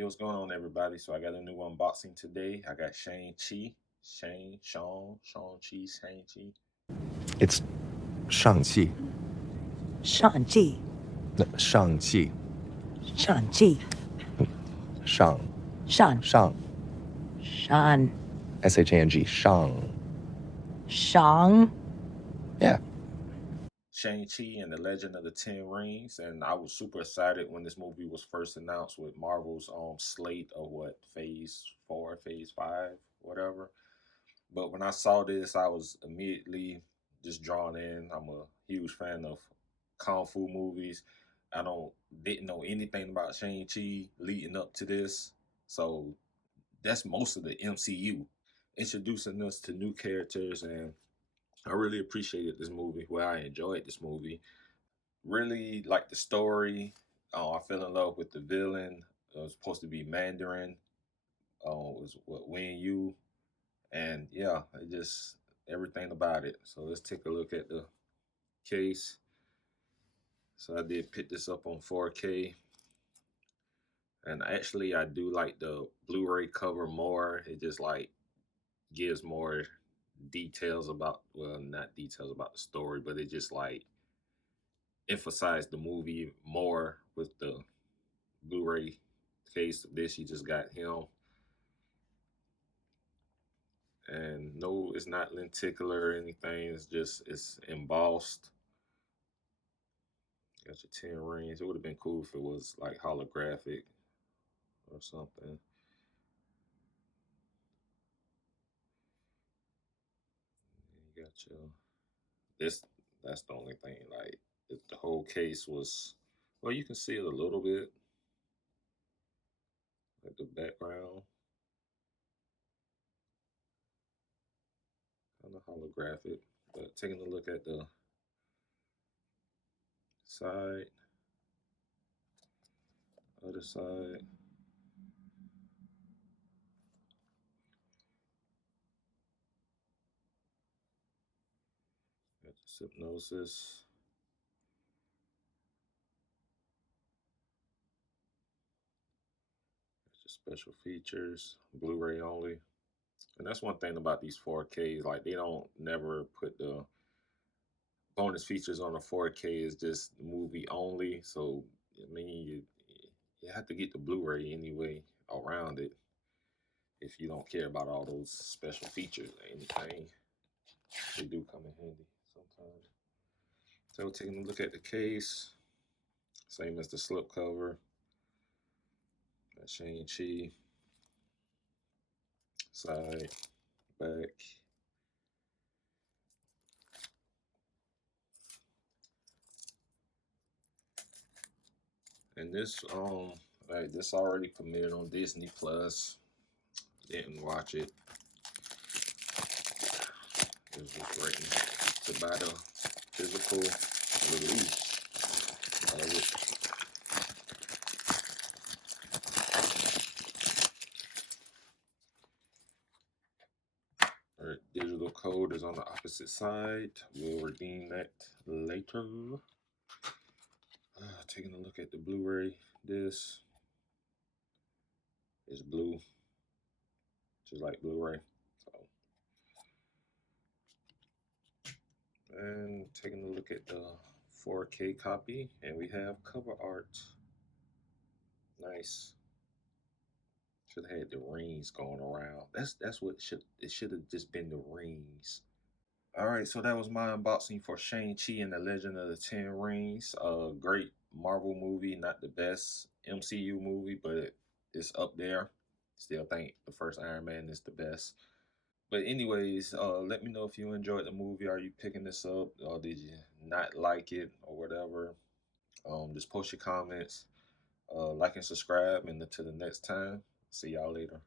Yo, what's going on, everybody? So I got a new unboxing today. I got Shang-Chi, Shang-Chi, Shang-Chi. It's Shang-Chi. Shang-Chi. Shang-Chi. Shang-Chi. Shang. Shang. Shang. Shan. S-H-A-N-G. Shang. Shang. Yeah. Shang-Chi and the Legend of the Ten Rings. And I was super excited when this movie was first announced with Marvel's slate of phase 4, phase 5, whatever. But when I saw this, I was immediately just drawn in. I'm a huge fan of Kung Fu movies. Didn't know anything about Shang-Chi leading up to this. So that's most of the MCU introducing us to new characters, and I really appreciated this movie. Well, I enjoyed this movie. Really liked the story. I fell in love with the villain. It was supposed to be Mandarin. It was Wen Yu, and yeah, it just everything about it. So let's take a look at the case. So I did pick this up on 4K. And actually, I do like the Blu-ray cover more. It just like gives more details about, well, not details about the story, but it just like emphasized the movie more with the Blu-ray case of this. You just got him. And no, it's not lenticular or anything. It's embossed. Got your 10 rings. It would have been cool if it was like holographic or something. You got your that's the only thing. Like if the whole case was, well, you can see it a little bit, like the background, kind of holographic. But taking a look at the side, other side. Got the hypnosis. Got your special features, Blu-ray only. And that's one thing about these 4Ks. Like they don't never put the bonus features on the 4K. Is just movie only. So I mean, you have to get the Blu-ray anyway around it if you don't care about all those special features or anything. They do come in handy sometimes. So taking a look at the case, same as the slipcover. Got Shang-Chi, side, back. And this like this already premiered on Disney Plus. Didn't watch it. It was just written to buy the physical release of it. Alright, digital code is on the opposite side. We'll redeem that later. Taking a look at the Blu-ray disc. It's blue, just like Blu-ray. So, and taking a look at the 4K copy, and we have cover art. Nice. Should have had the rings going around. That's what it should have just been the rings. All right, so that was my unboxing for Shang-Chi and the Legend of the Ten Rings. A great Marvel movie, not the best MCU movie, but it's up there. Still think the first Iron Man is the best. But anyways, let me know if you enjoyed the movie. Are you picking this up, or did you not like it, or whatever? Just post your comments, like and subscribe, and until the next time, see y'all later.